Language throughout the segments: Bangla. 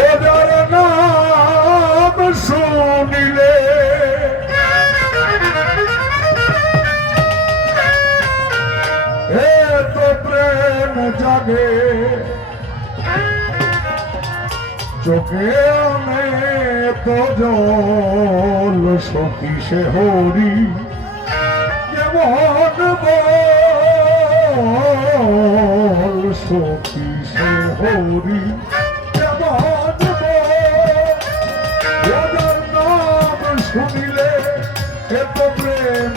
ওদের নাম শুনিলে এত প্রেম জাগে চোখে অনেক জল সখী সে হরি যেমন বল সখী সে হরি যেমন ওদের নাম শুনিলে এত প্রেম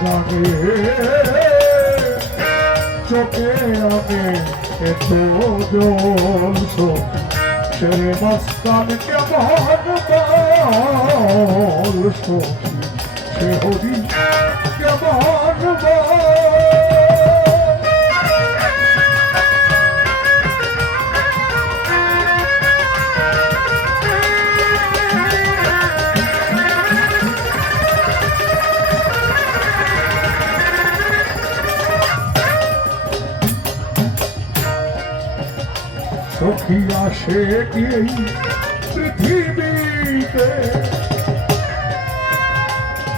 জাগে চোখে আমি এত জল সখী সে মস্তান কেমন বল সখী সে হরি কেমন বল সখী আসে এই পৃথিবীতে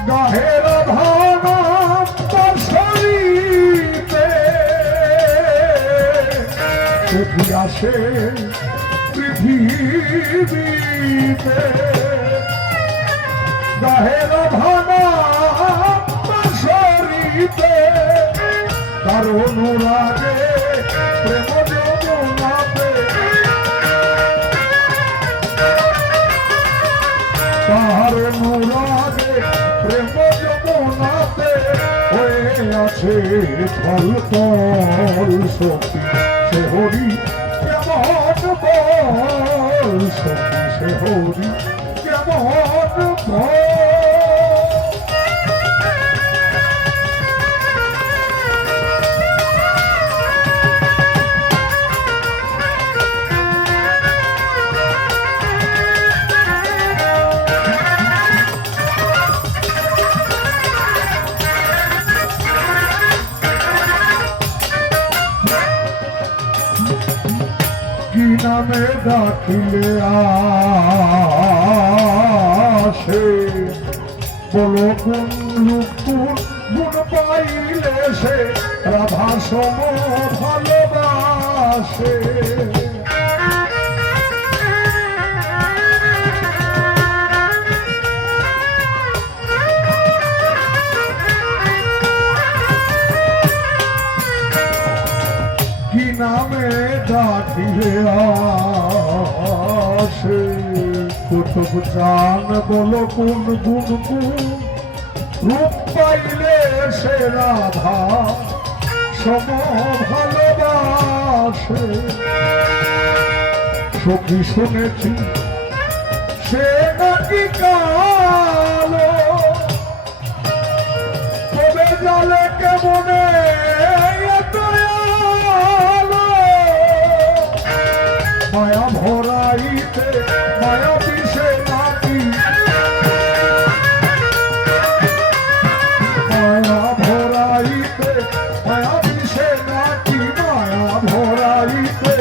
গাহের ভানাম বসরিতে সখী আসে পৃথিবীতে গাহের ভানাম বসরিতে তার অনুরাগে প্রেম যমুনাতে তাহার অনুরাগে প্রেম যমুনাতে হয়ে আছে ফল ফল সখী সে হরি কেমন বল সখী সে হরি কেমন বল কি নামে ডাকিলে আসে বলো কোন লুকুর গুণ পাইলে সে রাধা সম ভালোবাসে কি নামে ডাকিলে আসে কুতুব চান বলো কোন গুণ গুণ রূপ পাইলে সে রাধা সম ভালোবাসে সখী শুনেছি সে নাকি কালো তবে জলে কেমনে মায়া ভরাইতে মায়া বিষে নাকি মায়া ভরাইতে মায়া বিষে নাকি মায়া ভরাইতে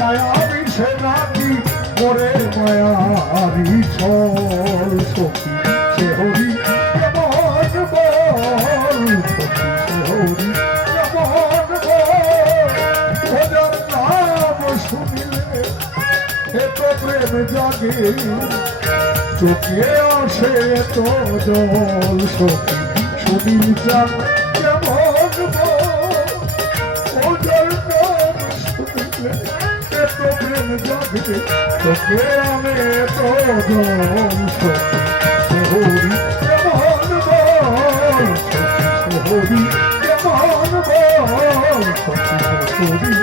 মায়া বিষে নাকি করে মায়ারি ছল সখী সে হরি কেমন বল সখী সে হরি কেমন বল ওদের নাম শুনিলে এত প্রেম জাগে চোখে আসে তো জল সখী শুনি চান কেমন ওদের নাম শুনিলে এত প্রেম জাগে চোখে আমি তো জল সখী সে হরি কেমন বল সখী সে হরি কেমন বল সখী সে হরি